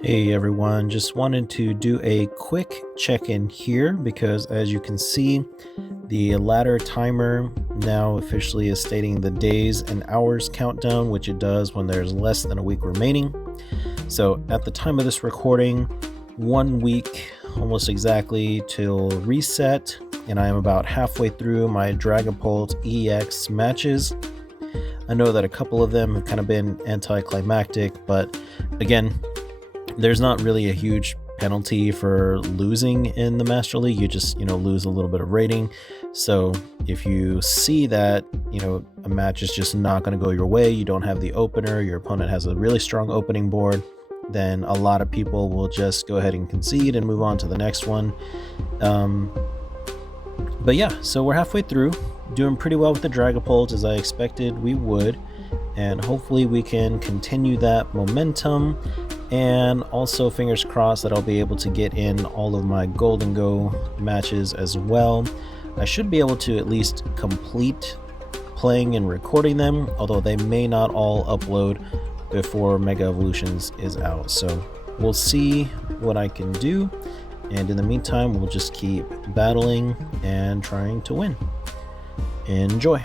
Hey everyone, just wanted to do a quick check-in here because as you can see, the ladder timer now officially is stating the days and hours countdown, which it does when there's less than a week remaining. So at the time of this recording, 1 week almost exactly till reset, and I am about halfway through my Dragapult EX matches. I know that a couple of them have kind of been anticlimactic, but again, there's not really a huge penalty for losing in the Master League. You just, lose a little bit of rating. So if you see that, a match is just not going to go your way, you don't have the opener, your opponent has a really strong opening board, then a lot of people will just go ahead and concede and move on to the next one. But yeah, so we're halfway through, doing pretty well with the Dragapult as I expected we would, and hopefully we can continue that momentum. And also fingers crossed that I'll be able to get in all of my Gold and Go matches as well. I should be able to at least complete playing and recording them, although they may not all upload before Mega Evolutions is out. So we'll see what I can do. And in the meantime, we'll just keep battling and trying to win. Enjoy.